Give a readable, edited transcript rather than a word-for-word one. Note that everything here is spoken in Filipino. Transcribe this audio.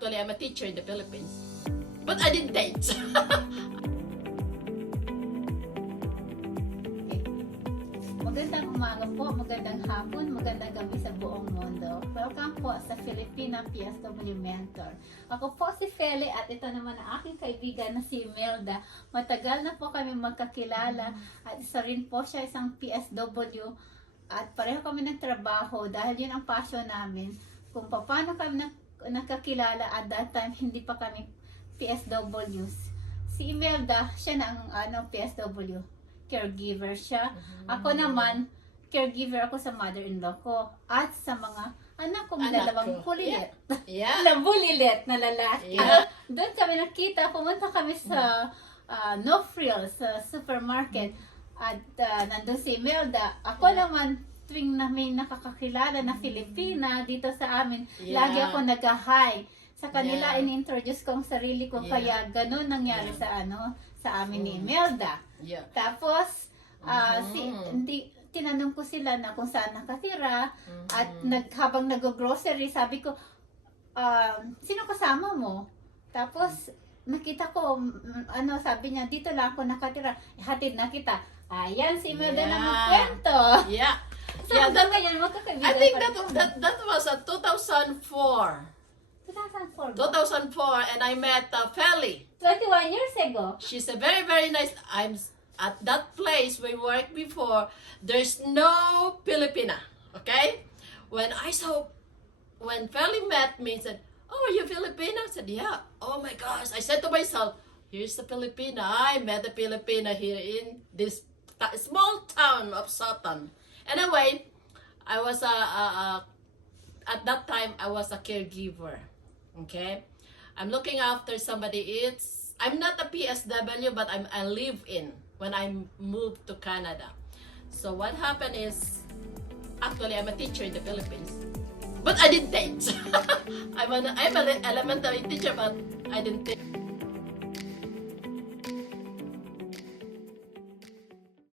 Actually, I'm a teacher in the Philippines. But I didn't date. Magandang umaga po, magandang hapon, magandang gabi sa buong mundo. Welcome po sa Filipina PSW Mentor. Ako po si Feli at ito naman ang aking kaibigan na si Imelda. Matagal na po kami magkakilala at isa rin po siya isang PSW at pareho kami ng trabaho dahil yun ang passion namin. Kung paano kami nagkakilala at that time hindi pa kami PSWs. Si Imelda, siya na ang PSW. Caregiver siya. Ako naman, caregiver ako sa mother-in-law ko at sa mga anak kong dalawang bulilit. Yeah. Na bulilit na lalaki. Yeah. Doon kami nakita, pumunta kami sa No Frills, sa supermarket. At nandun si Imelda. Ako naman, tuwing na may nakakakilala na Filipina dito sa amin, Yeah. lagi ako nag-hi. Sa kanila, Yeah. ini-introduce ko ang sarili ko, Yeah. kaya ganun nangyari sa amin ni Imelda. Yeah. Tapos, tinanong ko sila na kung saan nakatira at habang nag-grocery, sabi ko, sino kasama mo? Tapos, nakita ko, sabi niya, dito lang ako nakatira. Hatid na kita. Ayan, si Imelda Yeah. na magkwento. Yeah. So, Yeah, hanggang ngayon, magkakaibigan I think pa rin kami. that was 2004. 2004. 2004, and I met Feli. 21 years ago. She's a very, very nice. I'm at that place we worked before. There's no Filipina. Okay, when Feli met me, said, "Oh, are you Filipina?" I said, "Yeah." Oh my gosh! I said to myself, "Here's the Filipina. I met a Filipina here in this small town of Satan." Anyway, I was at that time I was a caregiver. Okay, I'm looking after somebody. I'm not a PSW, but I live in when I moved to Canada. So what happened is, actually I'm a teacher in the Philippines, but I didn't date. I'm an elementary teacher, but I didn't date.